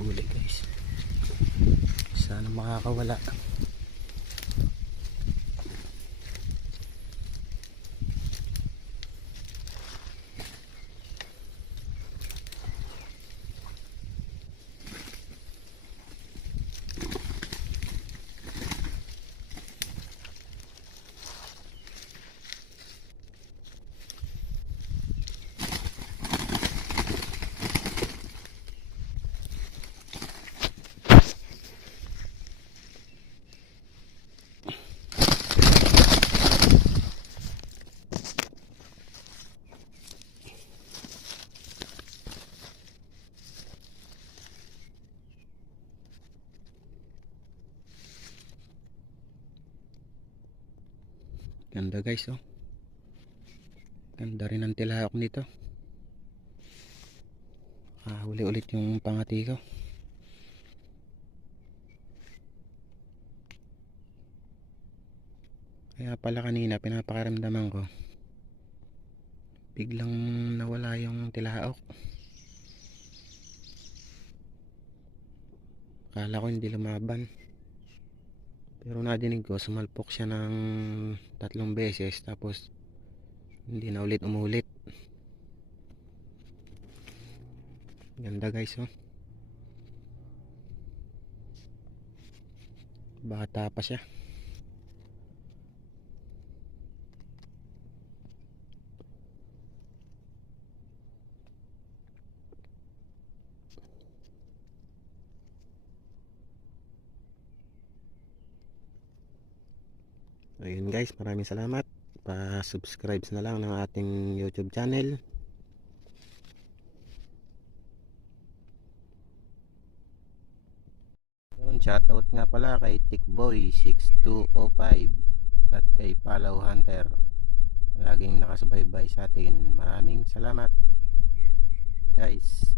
huli guys. Sana makakawala ganda guys oh. Ganda rin ang tilahok nito. Ah, huli ulit yung pangati kaya pala kanina pinapakaramdaman ko biglang nawala yung tilaok. Kala ko hindi lumaban pero nadinig ko sumalpok siya ng tatlong beses tapos hindi na ulit umulit. Ganda guys oh. Bata pa siya ayun guys maraming salamat. Pa-subscribe na lang ng ating YouTube channel. Yun, shoutout nga pala kay Tickboy6205 at kay Palaw Hunter. Laging nakasubaybay sa atin. Maraming salamat guys